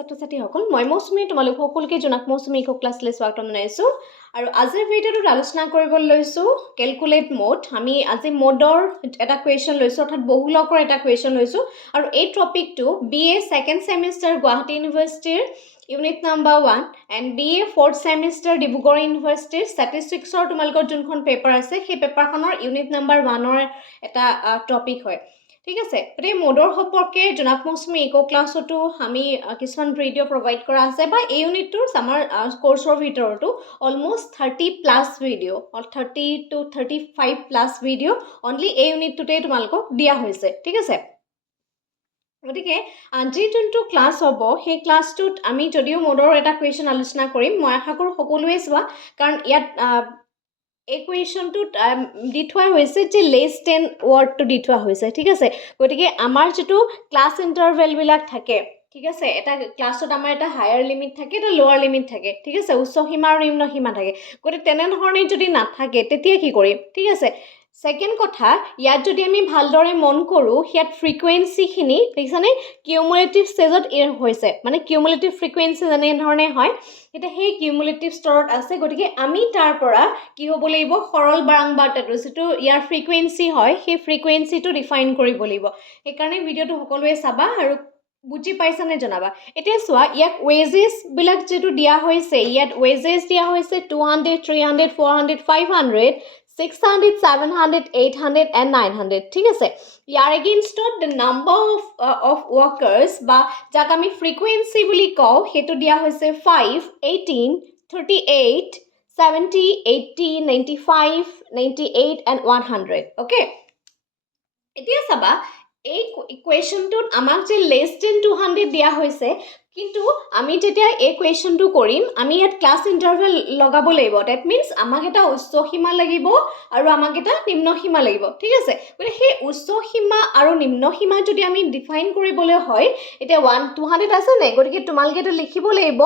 ছাত্ৰ-ছাত্ৰীসকল মই মৌচুমী তোমালোক সকলোকে জনাক মৌচুমী ইকো ক্লাছলৈ স্বাগতম জনাইছোঁ আৰু আজিৰ ভিডিঅ'টোত আলোচনা কৰিবলৈ লৈছোঁ কেলকুলেট মোড আমি আজি মোডৰ এটা কুৱেশ্যন লৈছোঁ অৰ্থাৎ বহুলকৰ এটা কুৱেশ্যন লৈছোঁ আৰু এই টপিকটো BA ছেকেণ্ড ছেমিষ্টাৰ গুৱাহাটী ইউনিভাৰ্চিটিৰ unit number 1 and BA fourth semester Dibrugarh ইউনিভাৰ্চিটিৰ ষ্টেটিষ্টিক্সৰ তোমালোকৰ যোনখন পেপাৰ আছে সেই পেপাৰখনৰ ইউনিট নাম্বাৰ 1ৰ এটা টপিক হয় ঠিক আছে গতিকে মোডৰ সম্পৰ্কে জনাক মৌচুমী ইকো ক্লাছতো আমি কিছুমান ভিডিঅ' প্ৰভাইড কৰা আছে বা এই ইউনিটটোৰ আমাৰ কোৰ্চৰ ভিতৰতো almost 30+ video' 30 to 35+ video' only এই ইউনিটটোতে তোমালোকক দিয়া হৈছে ঠিক আছে গতিকে আজি যোনটো ক্লাছ হ'ব সেই ক্লাছটোত আমি যদিও মোডৰ এটা কুৱেশ্যন আলোচনা কৰিম মই আশা কৰোঁ সকলোৱে চোৱা কাৰণ ইয়াত এই কুৱেশ্যনটোত দি থোৱা হৈছে যে লেছ দেন ৱৰ্ডটো দি থোৱা হৈছে ঠিক আছে গতিকে আমাৰ যিটো ক্লাছ ইণ্টাৰভেলবিলাক থাকে ঠিক আছে এটা ক্লাছত আমাৰ এটা হায়াৰ লিমিট থাকে এটা লোৱাৰ লিমিট থাকে ঠিক আছে উচ্চ সীমা আৰু নিম্ন সীমা থাকে গতিকে তেনেধৰণে যদি নাথাকে তেতিয়া কি কৰিম ঠিক আছে ছেকেণ্ড কথা ইয়াত যদি আমি ভালদৰে মন কৰোঁ ইয়াত ফ্ৰিকুৱেঞ্চিখিনি দেখিছানে কিউমুলেটিভ ষ্টেজত হৈছে মানে কিউমুলেটিভ ফ্ৰিকুৱেঞ্চি যেনেধৰণে হয় এতিয়া সেই কিউমুলেটিভ স্তৰত আছে গতিকে আমি তাৰ পৰা কি হ'ব লাগিব সৰল বাৰংবাৰতাটো যিটো ইয়াৰ ফ্ৰিকুৱেঞ্চি হয় সেই ফ্ৰিকুৱেঞ্চিটো ডিফাইন কৰিব লাগিব সেইকাৰণে ভিডিঅ'টো সকলোৱে চাবা আৰু বুজি পাইছানে জনাবা এতিয়া চোৱা ইয়াক ৱেজেছবিলাক যিটো দিয়া হৈছে ইয়াত ৱেজেছ দিয়া হৈছে 200 300 400 500 600 700 800 and 900 ঠিক আছে ইয়াৰ এগেইনষ্টত দ্য নাম্বাৰ অফ ৱৰ্কাৰ্ছ বা যাক আমি ফ্ৰিকুৱেঞ্চি বুলি কওঁ সেইটো দিয়া হৈছে 5 18 38 70 80 95 98 and 100 okay এতিয়া চাবা এই ইকুৱেশ্যনটোত আমাক যে লেছ দেন 200 দিয়া হৈছে কিন্তু আমি যেতিয়া এই কুৱেশ্যনটো কৰিম আমি ইয়াত ক্লাছ ইণ্টাৰভেল লগাব লাগিব ডেট মিনছ আমাক এটা উচ্চ সীমা লাগিব আৰু আমাক এটা নিম্ন সীমা লাগিব ঠিক আছে গতিকে সেই উচ্চ সীমা আৰু নিম্ন সীমা যদি আমি ডিফাইন কৰিবলৈ হয় এতিয়া 200 আছে নাই গতিকে তোমালোকে এটা লিখিব লাগিব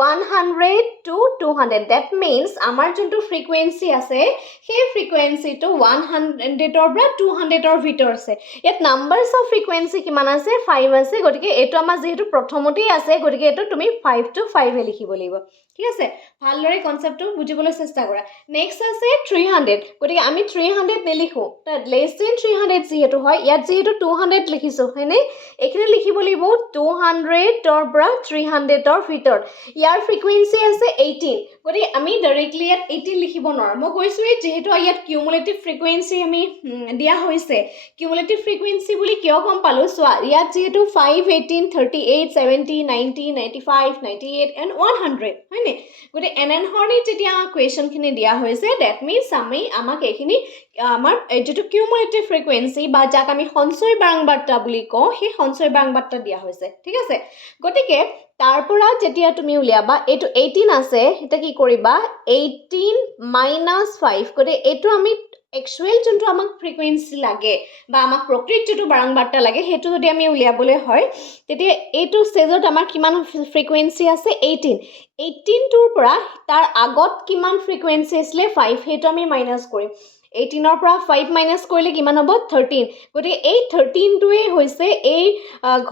100 to 200 ডেট মিনছ আমাৰ যোনটো ফ্ৰিকুৱেঞ্চি আছে সেই ফ্ৰিকুৱেঞ্চিটো 100ৰ পৰা 200ৰ ভিতৰত আছে ইয়াত নাম্বাৰছ অফ ফ্ৰিকুৱেঞ্চি কিমান আছে 5 আছে গতিকে এইটো আমাৰ যিহেতু প্ৰথমতেই আছে গতিকে এইটো তুমি 5 to 5 এ লিখিব লাগিব ঠিক আছে ভালদৰে কনচেপ্টটো বুজিবলৈ চেষ্টা কৰা নেক্সট আছে 300 গতিকে আমি 300 নিলিখোঁ লেছ দেন 300 যিহেতু হয় ইয়াত যিহেতু 200 লিখিছোঁ হয়নে এইখিনি লিখিব লাগিব 200ৰ পৰা 300ৰ ভিতৰত ইয়াৰ ফ্ৰিকুৱেঞ্চি আছে 18 গতিকে আমি ডাইৰেক্টলি ইয়াত 18 লিখিব নোৱাৰোঁ মই কৈছোঁৱেই যিহেতু ইয়াত কিউমুলেটিভ ফ্ৰিকুৱেঞ্চি আমি দিয়া হৈছে কিউমুলেটিভ ফ্ৰিকুৱেঞ্চি বুলি কিয় গম পালোঁ চোৱা ইয়াত যিহেতু 5 18 38 70 90 95 98 and 100 হয়নে গতিকে এনেধৰণে যেতিয়া কুৱেশ্যনখিনি দিয়া হৈছে ডেট মিনছ আমাক এইখিনি আমাৰ যিটো কিউমুলেটিভ ফ্ৰিকুৱেঞ্চি বা যাক আমি সঞ্চয় বাৰংবাৰতা বুলি কওঁ সেই সঞ্চয় বাৰংবাৰতা দিয়া হৈছে ঠিক আছে গতিকে তাৰ পৰা যেতিয়া তুমি উলিয়াবা এইটো 18 আছে এতিয়া কি কৰিবা 18 - 5 গতিকে এইটো আমি একচুৱেল যোনটো আমাক ফ্ৰিকুৱেঞ্চি লাগে বা আমাক প্ৰকৃত যিটো বাৰংবাৰতা লাগে সেইটো যদি আমি উলিয়াবলৈ হয় তেতিয়া এইটো ষ্টেজত আমাৰ কিমান ফ্ৰিকুৱেঞ্চি আছে 18টোৰ পৰা তাৰ আগত কিমান ফ্ৰিকুৱেঞ্চি আছিলে 5 সেইটো আমি মাইনাছ কৰিম 18ৰ পৰা 5 মাইনাছ কৰিলে কিমান হ'ব 13 গতিকে এই 13টোৱেই হৈছে এই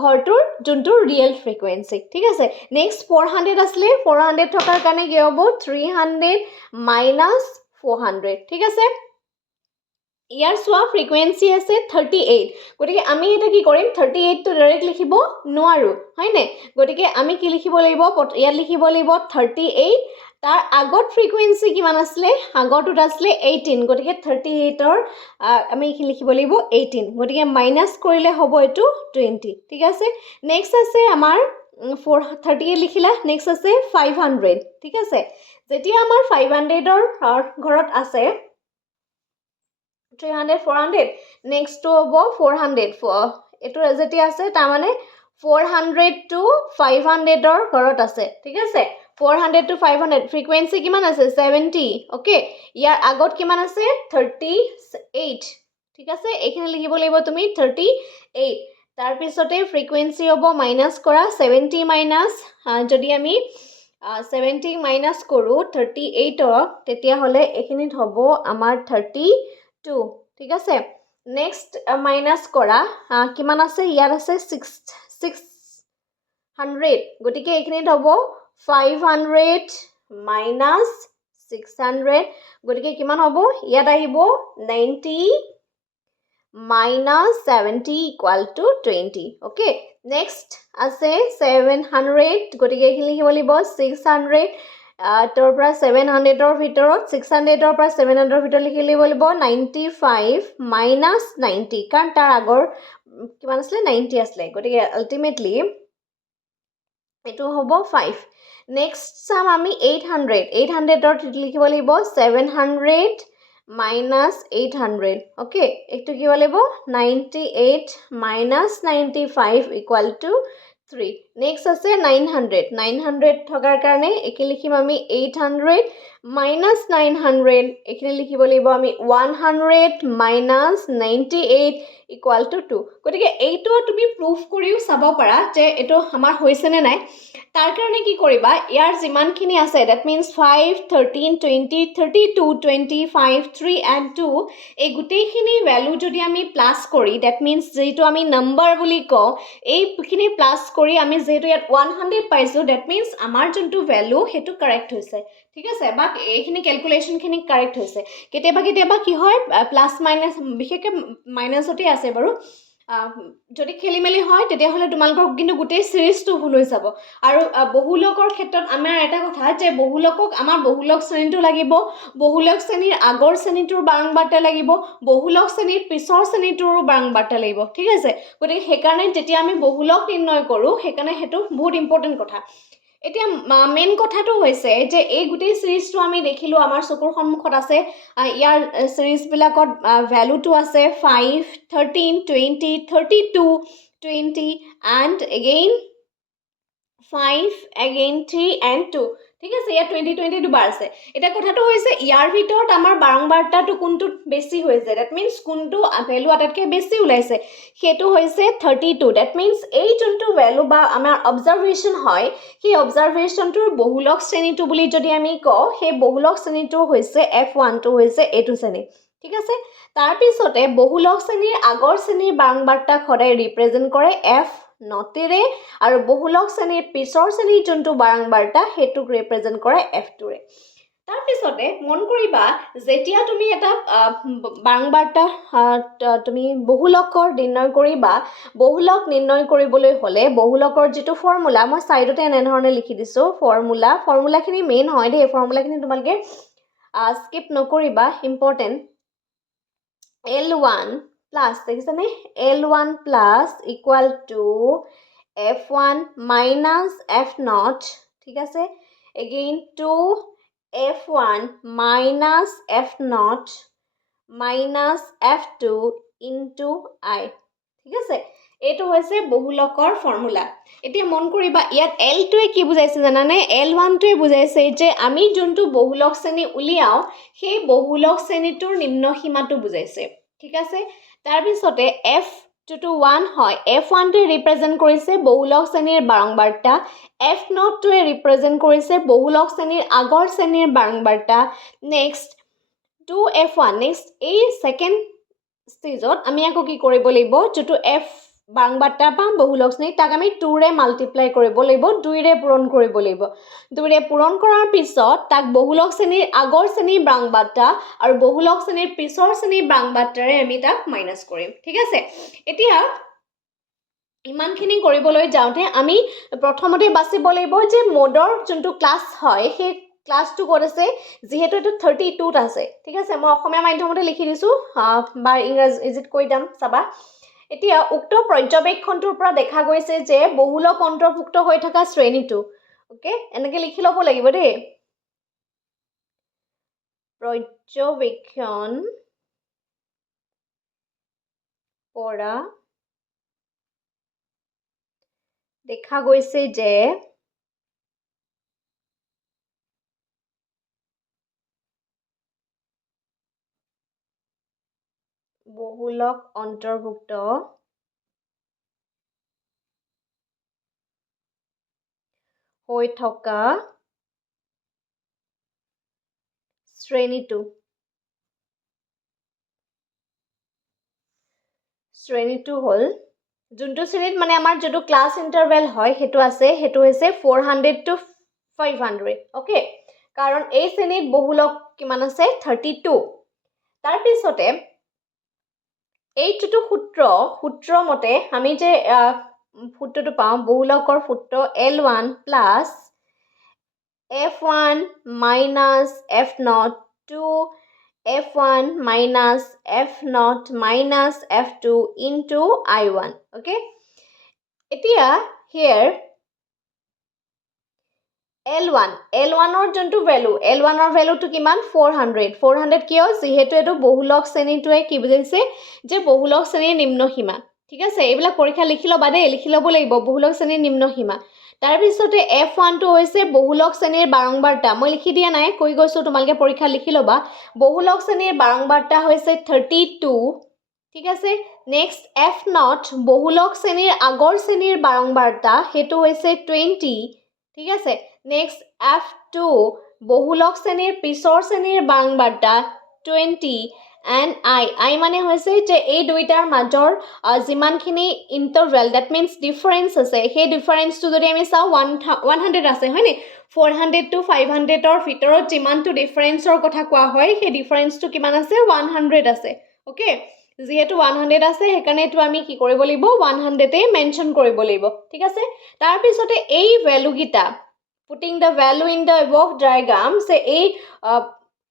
ঘৰটোৰ যোনটো ৰিয়েল ফ্ৰিকুৱেঞ্চি ঠিক আছে নেক্সট 400 আছিলে 400 থকাৰ কাৰণে কি হ'ব 300 - 400 ঠিক আছে ইয়াৰ চোৱা ফ্ৰিকুৱেঞ্চি আছে 38 গতিকে আমি এটা কি কৰিম 38টো ডাইৰেক্ট লিখিব নোৱাৰোঁ হয়নে গতিকে আমি কি লিখিব লাগিব ইয়াত লিখিব লাগিব 38 তাৰ আগত ফ্ৰিকুৱেঞ্চি কিমান আছিলে আগৰটোত আছিলে 18 গতিকে 38ৰ আমি এইখিনি লিখিব লাগিব 18 গতিকে মাইনাছ কৰিলে হ'ব এইটো 20 ঠিক আছে নেক্সট আছে আমাৰ 438 লিখিলা নেক্সট আছে 500 ঠিক আছে যেতিয়া আমাৰ 500ৰ ঘৰত আছে 300 400 নেক্সটটো হ'ব 400 এইটো যেতিয়া আছে তাৰমানে 400 to 500ৰ ঘৰত আছে ঠিক আছে 400 to 500 ফ্ৰিকুৱেঞ্চি কিমান আছে 70 অ'কে ইয়াৰ আগত কিমান আছে 38 ঠিক আছে এইখিনি লিখিব লাগিব তুমি 38 তাৰপিছতে ফ্ৰিকুৱেঞ্চি হ'ব মাইনাছ কৰা 70 মাইনাছ যদি আমি 70 মাইনাছ কৰোঁ 38ৰ তেতিয়াহ'লে এইখিনিত হ'ব আমাৰ 32 ঠিক আছে নেক্সট মাইনাছ কৰা কিমান আছে ইয়াত আছে 100 গতিকে এইখিনিত হ'ব 500 minus 600 গতিকে কিমান হ'ব ইয়াত আহিব 90 minus 70 equal to 20 okay next আছে 700 গতিকে এইখিনি লিখিব লাগিব 600 তোৰ পৰা 700 ৰ ভিতৰত 600 ৰ পৰা 700 ৰ ভিতৰত লিখি লিব লাগিব 95 minus 90 কাৰণ তাৰ আগৰ কিমান আছিল 90 আছিল গতিকে আলটিমেটলি এটো হ'ব 5 নেক্সট চাম আমি 800 ৰ লিখিব লাগিব 700 minus 800 okay এটো কি হ'ব 98 minus 95 equal to 3 next আছে 900 থকাৰ কাৰণে একি লিখিম আমি 800 minus 900 এখিনি লিখিব লাগিব আমি 100 minus 98 equal to 2 গতিকে এইটো তুমি প্রুফ কৰিও চাব পাৰা যে এটো আমাৰ হৈছে নে নাই তাৰ কাৰণে কি কৰিবা ইয়াৰ যিমানখিনি আছে that means 5 13 20 32 25 3 and 2 এই গুটেইখিনি ভ্যালু যদি আমি প্লাস করি that means যেটো আমি নাম্বার বুলি কও এইখিনি প্লাস কৰি আমি যেটো ইয়াত 100 পাইছো that means আমাৰ যোনটো ভ্যালু হেতু কারেক্ট হৈছে ঠিক আছে বা এইখিনি ক্যালকুলেশন খিনি কারেক্ট হৈছে কেতিয়াবা কি হয় প্লাস মাইনাস বিশেষকে মাইনাসতে আছে বাৰু যদি খেলিমেলি হয় তেতিয়া হলে তোমালকৰ কিন্তু গুটেই সিৰিজটো ভুল হৈ যাব আৰু বহুলকৰ ক্ষেত্ৰত আমাৰ এটা কথা যে বহুলকক আমাৰ বহুলক শ্ৰেণীটো লাগিব বহুলক শ্ৰেণীৰ আগৰ শ্ৰেণীটোৰ বাৰংবাৰটা লাগিব বহুলক শ্ৰেণীৰ পিছৰ শ্ৰেণীটোৰ বাৰংবাৰটা লাগিব ঠিক আছে গতিকে হেকাৰণে যেতিয়া আমি বহুলক নিৰ্ণয় কৰো হেকাৰণে হেতু বহুত ইম্পৰ্টেন্ট কথা এতিয়া মেইন কথাটো হৈছে যে এই গুটেই সিৰিজটো আমি দেখিলো আমাৰ চকুৰ সন্মুখত আছে ইয়াৰ সিরিজ বিলাকত ভ্যালুটো আছে 5 13 20 32 20 and again 5 again 3 and 2 ঠিক আছে ইয়া 20 20 দুবাৰ আছে এটা কথাটো হৈছে ইয়াৰ ভিতৰত আমাৰ বাৰংবাৰটাটো কোনটো বেছি হৈছে that means কোনটো ভ্যালু আটাতকে বেছি উলাইছে হেতু হৈছে 32 that means এই যোনটো ভ্যালু বা আমাৰ অবজাৰভেশন হয় সেই অবজাৰভেশনটোৰ বহুলক শ্ৰেণীটো বুলি যদি আমি কও সেই বহুলক শ্ৰেণীটো হৈছে f1 টো হৈছে এটো শ্ৰেণী ঠিক আছে তাৰ পিছতে বহুলক শ্ৰেণীৰ আগৰ শ্ৰেণীৰ বাৰংবাৰটা খদাই ৰিপ্ৰেজেন্ট কৰে f নটেৰে আৰু বহুলক শ্ৰেণীৰ পিছৰ শ্ৰেণীৰ যোনটো বাৰংবাৰটা হেতুক ৰিপ্ৰেজেন্ট কৰে f2 ৰে তাৰ পিছতে মন কৰিবা যেতিয়া তুমি এটা বাৰংবাৰটা তুমি বহুলকৰ নিৰ্ণয় কৰিবা বহুলক নিৰ্ণয় কৰিবলৈ হলে বহুলকৰ যেটো ফৰ্মুলা মই সাইডতে এনে ধৰণে লিখি দিছো ফৰ্মুলাখিনি মেইন হয় দে ফৰ্মুলাখিনি তোমালকে স্কিপ নকৰিবা ইম্পৰ্টেন্ট L1 plus দেখিছানে L1 plus equal to F1 minus F0 ঠিক আছে again 2 F1 minus F0 minus F2 into I ঠিক আছে এটো হৈছে বহুলকৰ ফৰ্মুলা এতিয়া মন কৰিবা ইয়াত L2 এ কি বুজাইছে জানানে L1 টোৱে বুজাইছে যে আমি যোনটো বহুলক শ্ৰেণী উলিয়াও সেই বহুলক শ্ৰেণীটোৰ নিম্ন সীমাটো বুজাইছে ঠিক আছে তাৰ পিছতে f2 to 1 হয় f1 টো ৰিপ্ৰেজেন্ট কৰিছে বহুলক শ্ৰেণীৰ বাৰংবাৰটা f0 টোৱে ৰিপ্ৰেজেন্ট কৰিছে বহুলক শ্ৰেণীৰ আগৰ শ্ৰেণীৰ বাৰংবাৰটা নেক্সট 2f1 নেক্সট এই সেকেন্ড ষ্টেজত আমি আকৌ কি কৰিব লাগিব যেটো f বাৰংবাৰটা পাম বহুলক শ্ৰেণী তাক আমি 2 ৰে মাল্টিপ্লাই কৰিব লাগিব 2 ৰে পূৰণ কৰিব লাগিব 2 ৰে পূৰণ কৰাৰ পিছত তাক বহুলক শ্ৰেণীৰ আগৰ শ্ৰেণীৰ বাৰংবাৰটা আৰু বহুলক শ্ৰেণীৰ পিছৰ শ্ৰেণীৰ বাৰংবাৰটাৰে আমি তাক মাইনাস কৰিম ঠিক আছে এতিয়া ইমানখিনি কৰিবলৈ যাওঁতে আমি প্ৰথমতে বাছিব লাগিব যে মোডৰ যোনটো ক্লাস হয় সেই ক্লাসটো ক'ত আছে যেহেতু এটো 32 ত আছে ঠিক আছে মই অসমীয়া মাধ্যমতে লিখি দিছো বা ইংৰাজীত কৈ দাম চাবা এতিয়া উক্ত পৰ্যবেক্ষণটোৰ পৰা দেখা গৈছে যে বহুলক অন্তৰ্ভুক্ত হৈ থকা শ্ৰেণীটো ওকে এনেকে লিখি লব লাগিব দেই পৰ্যবেক্ষণ পৰা দেখা গৈছে যে বহুলক অন্তৰ্ভুক্ত হৈ থকা শ্ৰেণীটো হল যোনটো শ্ৰেণীত মানে আমাৰ যোনটো ক্লাছ ইণ্টাৰভেল হয় সেইটো আছে, সেইটো হৈছে 400 to 500, অ'কে। কাৰণ এই শ্ৰেণীত বহুলক কিমান আছে 32। তাৰপিছতে এইটোতো সূত্ৰ মতে আমি যে সূত্ৰটো পাওঁ, বহুলকৰ সূত্ৰ L1 plus F1 minus F0 to F1 minus F0 minus F2 into I1, okay? এতিয়া here L1 or যোনটো ভ্যালু, L1 or ভ্যালুটো কিমান 400 কিয়, যিহেতু এটো বহুলক শ্ৰেণীটোৱে কি বুজাইছে যে বহুলক শ্ৰেণীৰ নিম্ন সীমা। ঠিক আছে, এইবিলাক পৰীক্ষা লিখি ল'বা দেই, লিখি ল'ব লাগিব বহুলক শ্ৰেণীৰ নিম্ন সীমা। তাৰপিছতে F1 টো হৈছে বহুলক শ্ৰেণীৰ বাৰংবাৰতা। মই লিখি দিয়া নাই, কৈ গৈছো তোমালোকে পৰীক্ষা লিখি ল'বা। বহুলক শ্ৰেণীৰ বাৰংবাৰতা হৈছে 32। ঠিক আছে, নেক্সট F0 বহুলক শ্ৰেণীৰ আগৰ শ্ৰেণীৰ বাৰংবাৰতা, সেইটো হৈছে 20। ঠিক আছে, নেক্সট F2 বহুলক শ্ৰেণীৰ পিছৰ শ্ৰেণীৰ বাৰংবাৰতা 20 এণ্ড I মানে হৈছে যে এই দুইটাৰ মাজৰ যিমানখিনি ইণ্টাৰভেল, দ্যাট মিনছ ডিফাৰেঞ্চ আছে, সেই ডিফাৰেঞ্চটো যদি আমি চাওঁ 100 আছে হয়নে, 400 to 500ৰ ভিতৰত যিমানটো ডিফাৰেঞ্চৰ কথা কোৱা হয় সেই ডিফাৰেঞ্চটো কিমান আছে 100 আছে, অ'কে। যিহেতু 100 আছে সেইকাৰণে এইটো আমি কি কৰিব লাগিব 100 মেনশ্যন কৰিব লাগিব। ঠিক আছে, তাৰপিছতে এই ভ্যালুকেইটা putting the value in the above diagram, say এই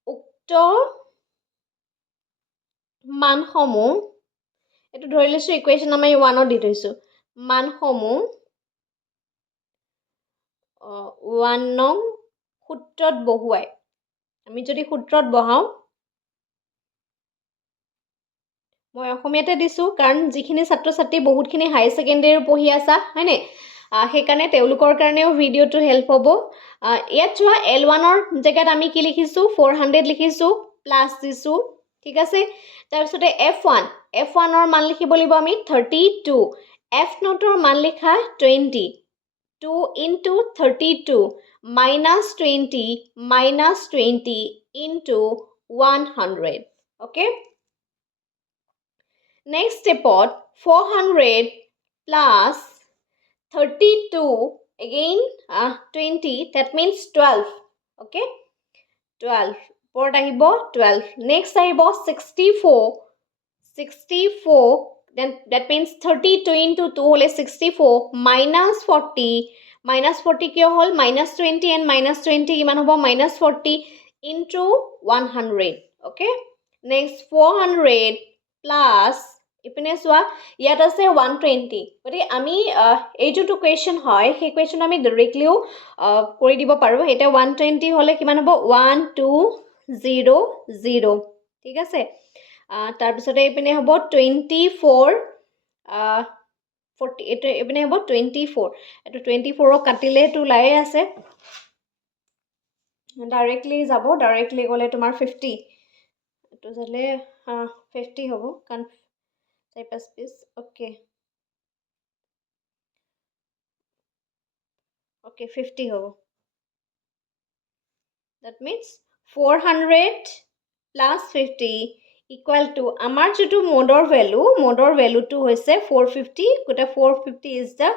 উক্ত মানসমূহ, এইটো ধৰি লৈছো ইকুৱেশ্যন আমি 1ত দি থৈছো, মানসমূহ 1 নং সূত্ৰত বহুৱাই, আমি যদি সূত্ৰত বহাও, মই অসমীয়াতে দিছো কাৰণ যিখিনি ছাত্ৰ ছাত্ৰী বহুতখিনি হাই ছেকেণ্ডেৰী পঢ়ি আছা হয়নে, সেইকাৰণে তেওঁলোকৰ কাৰণেও ভিডিঅ'টো হেল্প হ'ব। ইয়াত চোৱা L1ৰ জেগাত আমি কি লিখিছোঁ 400 লিখিছোঁ প্লাছ দিছোঁ। ঠিক আছে, তাৰপিছতে F1ৰ মান লিখিব লাগিব আমি 32, F0ৰ মান লিখা 20, 2 into 32 minus 20 into 100, okay? Next stepot 400 plus 32 again 20, that means 12, okay? 12 port ahibo 12, next ahibo 64, then that means 32 into 2 hole 64 minus 40 kyo hol minus 20 and minus 20 kiman hobo minus 40 into 100, okay? Next 400 plus ইপিনে চোৱা ইয়াত আছে 120, গতিকে আমি এই যোনটো question হয় সেই কুৱেশ্যন আমি ডাইৰেক্টলিও কৰি দিব পাৰোঁ। এটা 120 হ'লে কিমান হ'ব 1200, ঠিক আছে। তাৰপিছতে এইপিনে হ'ব 24, 40, এইটো এইপিনে হ'ব 24, এইটো 24ক কাটিলে এইটো ওলায়ে আছে, ডাইৰেক্টলি যাব, ডাইৰেক্টলি গ'লে তোমাৰ 50, এইটো যালে 50 হ'ব কাৰণ 4 piece, okay 50 হ'ব। That means 400 plus 50 equal to আমাৰ যেটো মোডৰ ভ্যালুটো হৈছে 450, গোটে 450 is the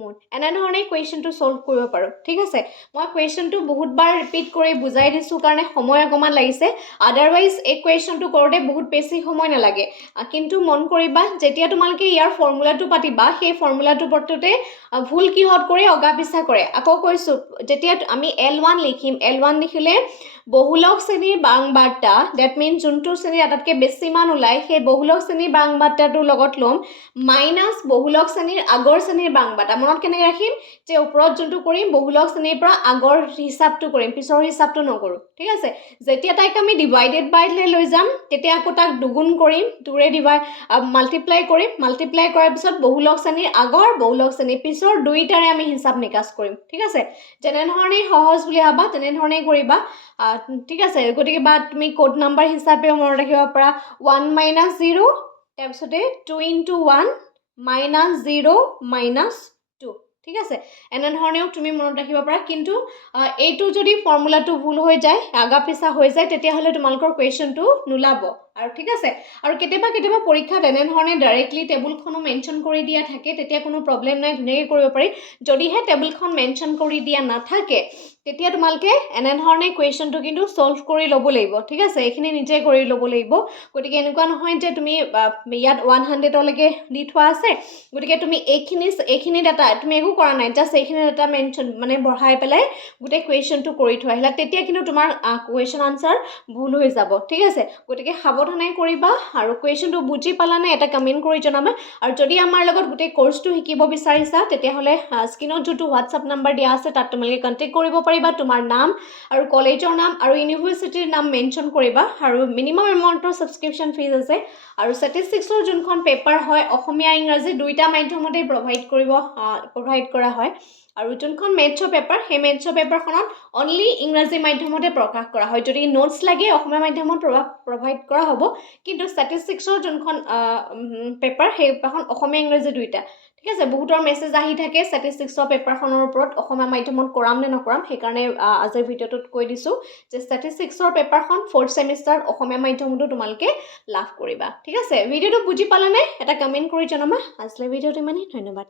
mode। এনেধৰণে কুৱেশ্যনটো সলভ কৰিব পাৰো। ঠিক আছে, মই কুৱেশ্যনটো বহুতবাৰ ৰিপিট কৰি বুজাই দিছো কাৰণে সময় অকমান লাগিছে, আদাৰৱাইজ এই কুৱেশ্যনটো কৰোঁতে বহুত বেছি সময় নালাগে। কিন্তু মন কৰিবা যেতিয়া তোমালোকে ইয়াৰ ফৰ্মুলাটো পাতিবা সেই ফৰ্মুলাটো পঢ়োঁতে ভুল কিহত কৰে অগা পিছা কৰে। আকৌ কৈছো যেতিয়া আমি L1 লিখিম, L1 লিখিলে বহুলক শ্ৰেণীৰ বাৰংবাৰতা, দ্যাট মিনছ যোনটো শ্ৰেণীৰ আটাইতকৈ বেছি মান ওলাই সেই বহুলক শ্ৰেণীৰ বাৰংবাৰতাটোৰ লগত ল'ম মাইনাছ বহুলক শ্ৰেণীৰ আগৰ শ্ৰেণীৰ বাৰংবাৰতা। মনত কেনেকৈ ৰাখিম যে ওপৰত যোনটো কৰিম বহুলক শ্ৰেণীৰ পৰা আগৰ হিচাপটো কৰিম, পিছৰ হিচাপটো নকৰোঁ। ঠিক আছে, যেতিয়া তাইক আমি ডিভাইডেড বাই লৈ যাম তেতিয়া আকৌ তাক দুগুণ কৰিম, 2ৰে মাল্টিপ্লাই কৰিম, মাল্টিপ্লাই কৰাৰ পিছত বহুলক শ্ৰেণীৰ আগৰ বহুলক শ্ৰেণীৰ পিছৰ দুইটাৰে আমি হিচাপ নিকাচ কৰিম। ঠিক আছে, যেনেধৰণেই সহজ বুলি ভাবা তেনেধৰণেই কৰিবা। ঠিক আছে, গতিকে বা তুমি কোড নাম্বাৰ হিচাপেও মনত ৰাখিব পাৰা 1 - 0, তাৰপিছতে 2 into 1 - 0 - 2। ঠিক আছে, এনেধৰণেও তুমি মনত ৰাখিব পাৰা। কিন্তু এইটো যদি ফৰ্মুলাটো ভুল হৈ যায়, আগা পিছা হৈ যায়, তেতিয়াহ'লে তোমালোকৰ কুৱেশ্যনটো নোলাব। আৰু ঠিক আছে আৰু কেতিয়াবা পৰীক্ষাত এনেধৰণে ডাইৰেক্টলি টেবুলখনো মেনশ্যন কৰি দিয়া থাকে তেতিয়া কোনো প্ৰব্লেম নাই ধুনীয়াকৈ কৰিব পাৰি যদিহে টেবুলখন মেনশ্যন কৰি দিয়া নাথাকে তেতিয়া তোমালোকে এনেধৰণে কুৱেশ্যনটো কিন্তু ছল্ভ কৰি ল'ব লাগিব ঠিক আছে এইখিনি নিজে কৰি ল'ব লাগিব গতিকে এনেকুৱা নহয় যে তুমি ইয়াত 100লৈকে দি থোৱা আছে গতিকে তুমি এইখিনি ডাটা তুমি একো কৰা নাই জাষ্ট এইখিনি ডাটা মেনশ্যন মানে বঢ়াই পেলাই গোটেই কুৱেশ্যনটো কৰি থোৱা আহিলা তেতিয়া কিন্তু তোমাৰ কুৱেশ্যন আনচাৰ ভুল হৈ যাব ঠিক আছে গতিকে সাৱধানে কৰিবা আৰু কুৱেশ্যনটো বুজি পালানে এটা কমেণ্ট কৰি জনাবা আৰু যদি আমাৰ লগত গোটেই কোৰ্চটো শিকিব বিচাৰিছা তেতিয়াহ'লে স্ক্ৰীনত যোনটো হোৱাটছআপ নাম্বাৰ দিয়া আছে তাত তোমালোকে কণ্টেক্ট কৰিব পাৰিবা তোমাৰ নাম আৰু কলেজৰ নাম আৰু ইউনিভাৰ্চিটিৰ নাম মেনশ্যন কৰিবা আৰু মিনিমাম এমাউণ্টৰ ছাবস্ক্ৰিপশ্যন ফিজ আছে আৰু ষ্টেটিষ্টিক্সৰ যোনখন পেপাৰ হয় অসমীয়া ইংৰাজী দুইটা মাধ্যমতে প্ৰভাইড কৰা হয় আৰু যোনখন মেথছৰ পেপাৰ সেই মেথছৰ পেপাৰখনত অনলি ইংৰাজী মাধ্যমতে প্ৰকাশ কৰা হয় যদি নোটছ লাগে অসমীয়া মাধ্যমত প্ৰভাইড কৰা হ'ব কিন্তু ষ্টেটিষ্টিক্সৰ যোনখন পেপাৰ সেই পেপাৰখন অসমীয়া ইংৰাজী দুইটা ঠিক আছে বহুতৰ মেছেজ আহি থাকে ষ্টেটিষ্টিক্সৰ পেপাৰখনৰ ওপৰত অসমীয়া মাধ্যমত কৰাম নে নকৰাম সেইকাৰণে আজিৰ ভিডিঅ'টোত কৈ দিছোঁ যে ষ্টেটিষ্টিক্সৰ পেপাৰখন 4th ছেমিষ্টাৰ অসমীয়া মাধ্যমতো তোমালোকে লাভ কৰিবা ঠিক আছে ভিডিঅ'টো বুজি পালানে এটা কমেণ্ট কৰি জনাবা আজিলৈ ভিডিঅ'টো ইমানেই ধন্যবাদ